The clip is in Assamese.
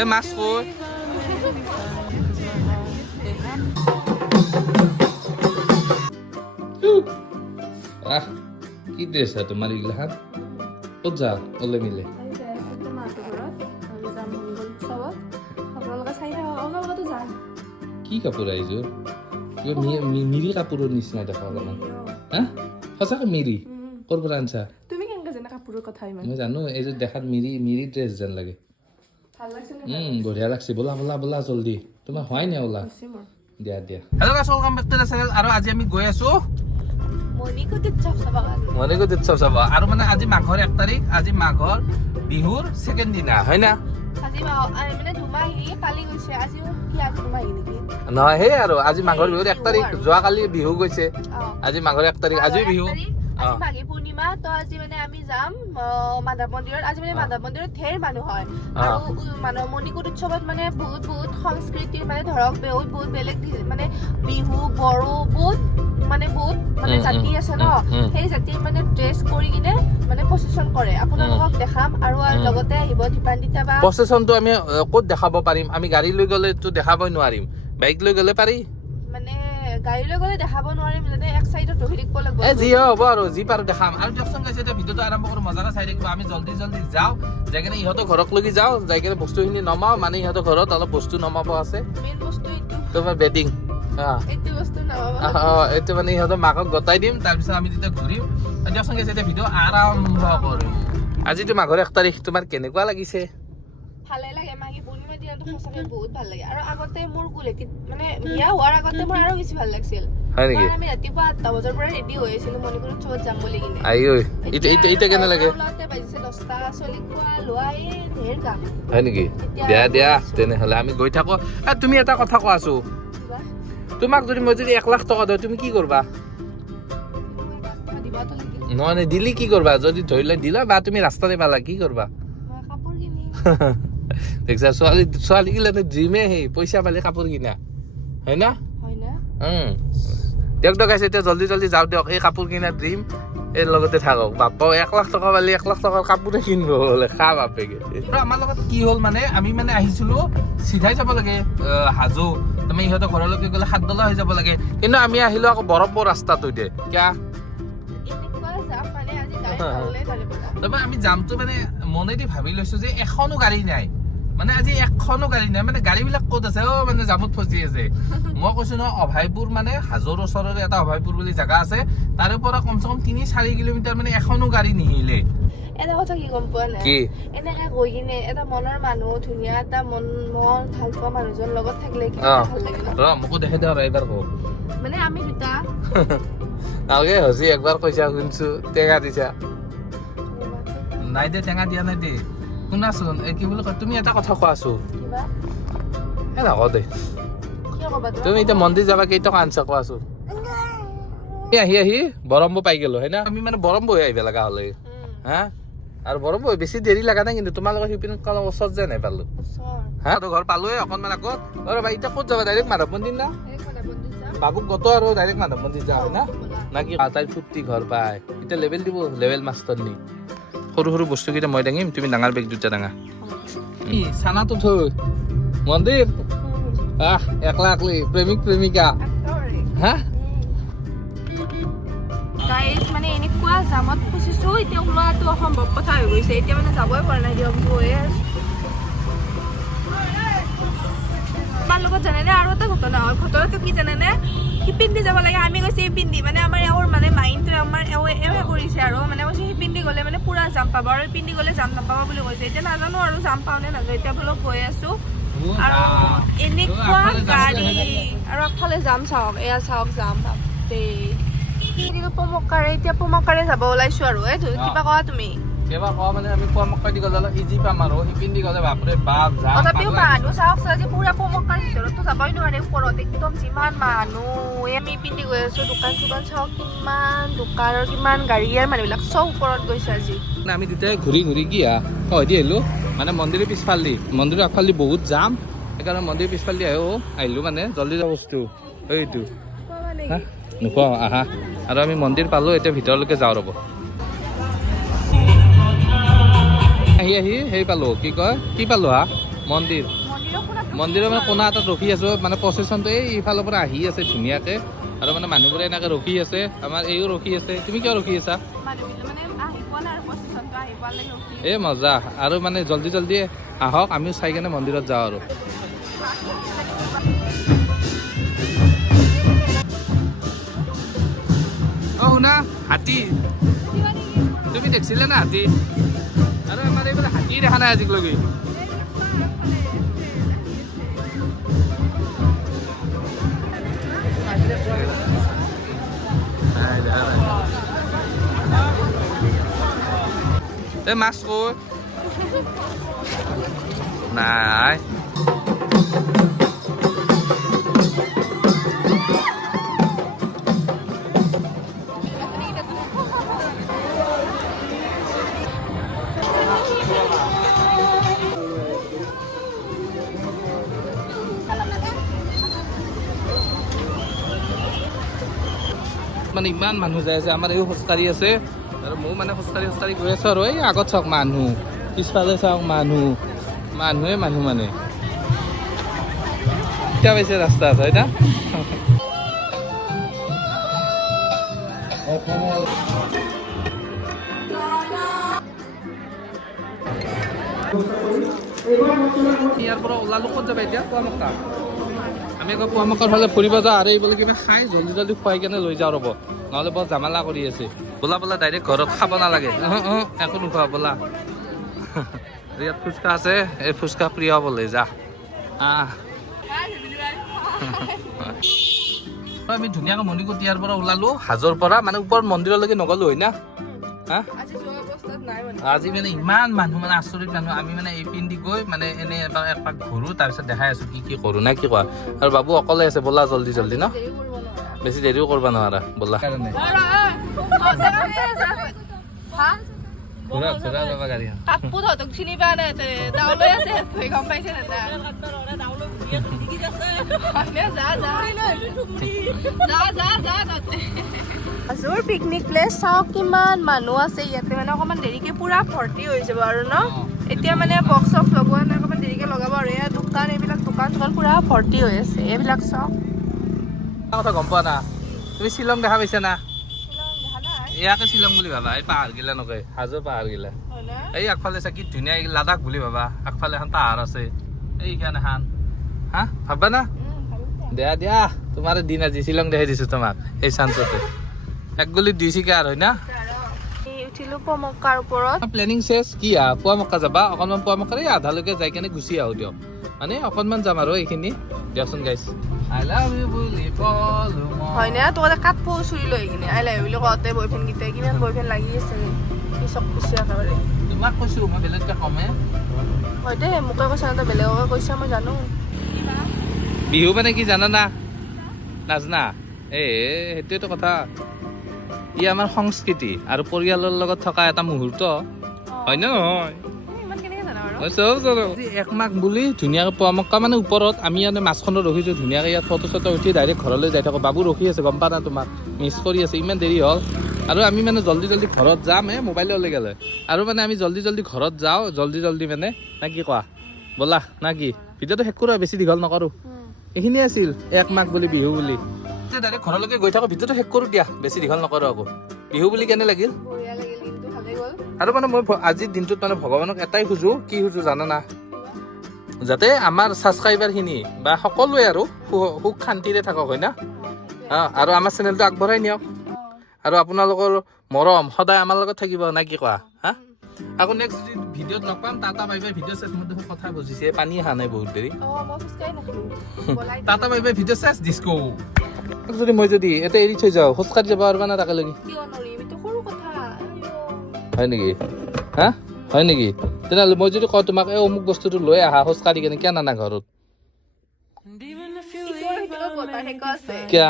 এই মাছ কই কি ড্ৰেস আছে তোমাৰ এগুলা হাত ক'ত যা ওলে মিলে কি কাপোৰ আহিছো মিৰি কাপোৰৰ নিচিনা দেখা অলপমান হা সঁচাকৈ মিৰি ক'ৰ পৰা আনছা তুমি কেনেকৈ জানা কাপোৰৰ কথা ইমান মই জানো এইযোৰ দেখাত মিৰি ড্ৰেছ যেন লাগে ভাল লাগছে বঢ়িয়া লাগছে ব'লা ব'লা ব'লা জলদি তোমাৰ হোৱাই নাই ওলা দিয়া দিয়া hello' guys welcome back to the channel আৰু আজি আমি গৈ আছো মণিকুট উৎসৱ চাব আৰু মানে আজি মাঘৰ 1 তাৰিখ আজি মাঘৰ বিহুৰ ছেকেণ্ড দিনা হয় না নহয় সেই আৰু আজি মাঘৰ বিহুৰ 1 তাৰিখ যোৱাকালি বিহু গৈছে আজি মাঘৰ 1 তাৰিখ আজি বিহু মাঘী পূৰ্ণিমা তো আজি মানে আমি যাম মাধৱ মন্দিৰত আজি মানে মাধৱ মন্দিৰত ঢেৰ মানুহ হয় আৰু মণিকুট উৎসৱত মানে বহুত সংস্কৃতিৰ মানে ধৰক বহুত বেলেগ মানে বিহু বড়ো বহুত মানে জাতি আছে ন সেই জাতিৰ মানে ড্ৰেছ কৰি কিনে মানে প্ৰচেছন কৰে আপোনালোকক দেখাম আৰু লগতে আহিব দীপান্বিতা বা প্ৰচেছনটো আমি ক'ত দেখাব পাৰিম আমি গাড়ী লৈ গ'লেতো দেখাবই নোৱাৰিম বাইক লৈ গ'লে পাৰি মানে গাড়ী লৈ গ'লে দেখাব নোৱাৰিম যাতে এক সাইডত ৰখি থাকিব লাগিব যি হ'ব আৰু যি পাৰো দেখাম আৰু দিয়কচোন গাইছে এতিয়া ভিডিঅ'টো আৰম্ভ কৰোঁ মজাকৈ চাই থাকিব আমি জলদি যাওঁ যাই কিনে ইহঁতৰ ঘৰক লগি যাওঁ যাই কিনে বস্তুখিনি নমাওঁ মানে ইহঁতৰ ঘৰত অলপ বস্তু নমাব আছে মেইন বস্তু এইটো তোমাৰ বেডিং এইটো বস্তু নমাব এইটো মানে ইহঁতৰ মাকক গতাই দিম তাৰপিছত আমি তেতিয়া ঘূৰিম দিয়কচোন গাইছে এতিয়া ভিডিঅ' আৰম্ভ কৰিম আজিতো মাঘৰ 1 তাৰিখ তোমাৰ কেনেকুৱা লাগিছে ভালে লাগে মাঘী পূৰ্ণিমাৰ দিনটো সঁচাকৈ বহুত ভাল লাগে আৰু আগতে মোৰ গুৱাহাটীত মানে বিয়া হোৱাৰ আগতে মোৰ আৰু বেছি ভাল লাগিছিল হয় নেকি আমি ৰাতিপুৱা 8টা বজাৰ পৰা ৰেডি হৈ আছিলো মণিকুট উৎসৱত যাম বুলি কিনে এতিয়া কেনে লাগে বাজিছে 10টা চলি খোৱা লোৱা এই ঢেৰ কাম হয় নেকি দিয়া তেনেহ'লে আমি গৈ থাকো তুমি এটা কথা কোৱাছো তোমাক যদি মই যদি 1 লাখ টকা দিওঁ তুমি কি কৰিবা নহয় দিলি কি কৰিবা যদি ধৰি লৈ দিলা বা তুমি ৰাস্তাতে পালা কি কৰিবা কাপোৰ কিনি দেখছা ছোৱালী গিলানে ড্ৰিমে সেই পইচা পালে কাপোৰ কিনা হয় না দিয়ক গাইছে এতিয়া জলদি যাওঁ দিয়ক এই কাপোৰ কিনা ড্ৰিম এই লগতে থাকক বাপা 1 লাখ টকা পালে 1 লাখ টকাৰ কাপোৰে কিনিব বোলে খা বাপেকে আমাৰ লগত কি হ'ল মানে আমি মানে আহিছিলো চিধাই যাব লাগে হাজো তুমি ইহঁতৰ ঘৰলৈকে গ'লে 7 ডলা হৈ যাব লাগে কিন্তু আমি আহিলো আকৌ বৰফৰ ৰাস্তাটো দে কিয়া তাৰপৰা আমি যামটো মানে মনেদি ভাবি লৈছো যে এখনো গাড়ী নাই মানে আজি এখনো গাড়ী নাই মানে গাড়ীবিলাক ক'ত আছে মানে জামত ফচি আছে মই কৈছো ন অভয়পুৰ মানে হাজোৰ ওচৰৰে এটা অভয়পুৰ বুলি জাগা আছে তাৰে পৰা কমচে কম 3-4 কিলোমিটাৰ মানে এখনো গাড়ী নিহিলে এটা কথা কি গম পোৱা নাই এনেকে গৈ কিনে এটা মনৰ মানুহ ধুনীয়া এটা মন ভাল পোৱা মানুহজন লগত থাকিলে কি ভাল লাগে ন মোকো দেখাই দিওঁ এইবাৰ কওঁ মানে আমি দুটা আগে হজি একবাৰ কৈছা শুনছো টেঙা দিছা নাই দে টেঙা দিয়া নাই দে শুনাচোন এই কি বুলি কয় তুমি এটা কথা কোৱাছো নকওঁ দে তুমি এতিয়া মন্দিৰ যাবা কেইটকা আনছা কোৱাছো আহি বৰম্বু পাই গলো হয় না আমি মানে বৰম্বু আহিব লগা হলে হা আৰু বৰম্বু বেছি দেৰি লগা নাই কিন্তু তোমালোকৰ শিপিন ওচৰত যে নাই পালো হা ঘৰ পালোৱে অকণমান আগত ৰ'বা এতিয়া ক'ত যাবা ডাইৰেক্ট মাধৱ মন্দিৰ না বাবুক গত আৰু ডাইৰেক্ট মাধৱ মন্দিৰ যা হয় না নাকি তাই ফুৰ্তি ঘৰ পায় এতিয়া লেভেল দিব লেভেল মাষ্টৰ নি সৰু বস্তুকেইটা মই দাঙিম তুমি ডাঙৰ বেগ দুটা দাঙা চানাটো থৈ মন্দিৰ 1 লাখ প্ৰেমিকা হা গাইজ মানে এনেকুৱা জামত ফচিছো এতিয়া ওলোৱাটো অসম্ভৱ কথা হৈ গৈছে এতিয়া মানে যাবই পৰা নাই দিয়ক গৈয়ে আছো তোমাৰ লগত জানেনে আৰু এটা ঘটনা হ'ল ঘটনাটো কি জানেনে শিপিন্দি যাব লাগে আমি কৈছে শিপিন্দি মানে আমাৰ এওঁৰ মানে মাইণ্ডটোৱে আমাৰ এওঁহে কৰিছে আৰু মানে কৈছে শিপিন্দি গ'লে মানে পুৰা জাম পাব আৰু শিপিন্দি গ'লে জাম নাপাব বুলি কৈছে এতিয়া নাজানো আৰু জাম পাওঁ নে নাজানো এতিয়া বোলো গৈ আছো আৰু এনেকুৱা গাড়ী আৰু আগফালে জাম চাওক এয়া চাওক জাম এতিয়া পমকাৰে যাব ওলাইছো আৰু কিবা কোৱা তুমি কেবা কোৱা মানে আমি পমকাই দি গ'লে ইজি পাম আৰু শিপিন্দি গ'লে বাপৰে বাপ যাম তথাপিও মানুহ চাওক আজি পুৰা পমকাৰ ভিতৰততো যাবই নোৱাৰে ওপৰত একদম যিমান মানুহ আমি পিন্ধি গৈ আছো দোকান চোকান চাওক কিমান দোকান আৰু কিমান গাড়ী আৰু মানুহবিলাক চব ওপৰত গৈছে আজি আমি দুটাই ঘূৰি কি দি আহিলো মানে মন্দিৰৰ পিছফালেদি মন্দিৰৰ আগফালেদি বহুত যাম সেইকাৰণে মন্দিৰৰ পিছফালেদি আহিলো মানে জলদি যোৱা বস্তু এইটো নোখোৱা আহা আৰু আমি মন্দিৰ পালো এতিয়া ভিতৰলৈকে যাওঁ ৰ'ব আহি সেই পালো কি কয় কি পালো হা মন্দিৰ মন্দিৰৰ মানে কোণা এটাত ৰখি আছোঁ মানে প্ৰচেশ্যনটো এই ইফালৰ পৰা আহি আছে ধুনীয়াকৈ আৰু মানে মানুহবোৰে এনেকৈ ৰখি আছে আমাৰ এইও ৰখি আছে তুমি কিয় ৰখি আছা এই মজা আৰু মানে জল্দি জল্দি আহক আমিও চাই কেনে মন্দিৰত যাওঁ আৰু অ শুনা হাতী তুমি দেখিছিলে না হাতী আৰু আমাৰ এইফালে হাতী দেখা নাই আজিলৈকে এই মাছ ক'ত নাই মানে ইমান মানুহ যাই আছে আমাৰ এই খোজকাঢ়ি আছে আৰু ময়ো মানে খোজকাঢ়ি গৈ আছোঁ আৰু এই আগত চাওক মানুহ পিছফালে চাওক মানুহে মানুহ মানে এতিয়া পাইছে ৰাস্তাত হয় না ইয়াৰ পৰা ওলালো ক'ত যাবা এতিয়া পুৱামক্কা আমি আকৌ পুৱামক্কাৰ ফালে ফুৰিব যাওঁ আৰু এইবোলে কিবা খাই জল্দি জল্দি খুৱাই কেনে লৈ যাওঁ ৰ'ব নহ'লে বৰ জামালা কৰি আছে বোলা ডাইৰেক্ট ঘৰত খাব নালাগে একো নোখোৱা বোলা ইয়াত ফুচকা আছে এই ফুচকা প্ৰিয় বোলে যা আমি ধুনীয়াকৈ মণিকুট ইয়াৰ পৰা ওলালো হাজোৰ পৰা মানে ওপৰত মন্দিৰলৈকে নগলো হয় না হা আজি মানে ইমান মানুহ মানে আচৰিত মানুহ আমি মানে এই পিন্ধি গৈ মানে এনে এবাৰ একপাক ঘূৰো তাৰপিছত দেখাই আছো কি কৰোঁ না কি কোৱা আৰু বাবু অকলে আছে ব'লা জল্দি জল্দি ন বেছি দেৰিও কৰিব নোৱাৰা ব'লা ঘূৰা ল'বা গাড়ী চিনি পোৱা নাই দাউলৈ আছে গম পাইছে হাজোৰ পিকনিক প্লেচ চাওক কিমান মানুহ আছে ইয়াতে মানে অকণমান দেৰিকে পুৰা ভৰ্তি হৈ যাব আৰু ন এতিয়া মানে বক্স চক্স লগোৱা নাই অকণমান দেৰিকে লগাব আৰু এয়া দোকান এইবিলাক দোকান চোকান পুৰা ভৰ্তি হৈ আছে এইবিলাক চাওক কথা গম পোৱা না তুমি শ্বিলং দেখা পাইছা না ইয়াকে শ্বিলং বুলি ভাবা এই পাহাৰ গিলা নকয় হাজোৰ পাহাৰ গিলা এই আগফালে চা কি ধুনীয়া লাডাখ বুলি ভাবা আগফালে এখন পাহাৰ আছে এইখান এখন হা ভাববা না দিয়া তোমাৰ দিন আজি শ্বিলং দেখাই দিছো তোমাক এই চান্সতে এক গলিত 2 চিকাৰ হয় না উঠিলো পুৱামক্কাৰ ওপৰত প্লেনিং চেছ কি পুৱামক্কা যাবা অকণমান পুৱামক্কাৰ এই আধালৈকে যাই কেনে গুচি আহো দিয়ক মানে অকণমান যাম আৰু এইখিনি দিয়কচোন গাইছ আই লাভ ইউ বুলি কলো হয় না তোৰ কাপোৰ চুৰি লৈ কিনে আই লাভ ইউ বুলি কওঁতে বয়ফ্ৰেণ্ড গীতাই কিমান বয়ফ্ৰেণ্ড লাগি আছে পিছক পিছে একেবাৰে তোমাক কৈছো মই বেলেগকে কমে হয় দে মোকে কৈছা না বেলেগকে কৈছা মই জানো বিহু মানে কি জানা না নাজনা সেইটোৱেতো কথা ই আমাৰ সংস্কৃতি আৰু পৰিয়ালৰ লগত থকা এটা মুহূৰ্ত হয় ন নহয় চব জানো একমাহ বুলি ধুনীয়াকৈ পুৱামক্কা মানে ওপৰত আমি ইয়াতে মাছখনত ৰখিছোঁ ধুনীয়াকৈ ইয়াত ফটো চটো উঠি ডাইৰেক্ট ঘৰলৈ যাই থাকোঁ বাবু ৰখি আছে গম পা না তোমাক মিছ কৰি আছে ইমান দেৰি হ'ল আৰু আমি মানে জল্দি ঘৰত যাম মোবাইলে ওলাই গ'লে আৰু মানে আমি জল্দি ঘৰত যাওঁ জল্দি মানে না কি কোৱা ব'লা না কি ভিডিঅ'টো শেষ কৰোঁ বেছি দীঘল নকৰোঁ এইখিনিয়ে আছিল একমাহ বুলি বিহু বুলি ডাইৰেক্ট ঘৰলৈকে গৈ থাকোঁ ভিডিঅ'টো শেষ কৰোঁ দিয়া বেছি দীঘল নকৰোঁ আকৌ বিহু বুলি কেনে লাগিল আৰু মানে মই আজিৰ দিনটোত মানে ভগৱানক এটাই খোজো কি খোজো জানা না যাতে আমাৰ ছাবস্ক্ৰাইবাৰখিনি বা সকলোৱে আৰু সুখ শান্তিৰে থাকক হয় না আৰু আমাৰ চেনেলটো আগবঢ়াই নিয়ক আৰু আপোনালোকৰ মৰম সদায় আমাৰ লগত থাকিব না কি কোৱা হা আকৌ নেক্সট ভিডিঅ'ত লগ পাম টাটা বাই বাই ভিডিঅ' চেছ মই দেখোন কথা বুজিছে পানী অহা নাই বহুত দেৰি টাটা বাই বাই ভিডিঅ' চেছ ডিস্কো মই যদি এটা এৰি থৈ যাওঁ খোজকাঢ়ি যাব পাৰিবা না তাকে লাগি হয় নেকি হা হয় নেকি তেনেহ'লে মই যদি কওঁ তোমাক এই অমুক বস্তুটো লৈ আহা খোজকাঢ়ি কেনে কিয় নানা ঘৰত কিয়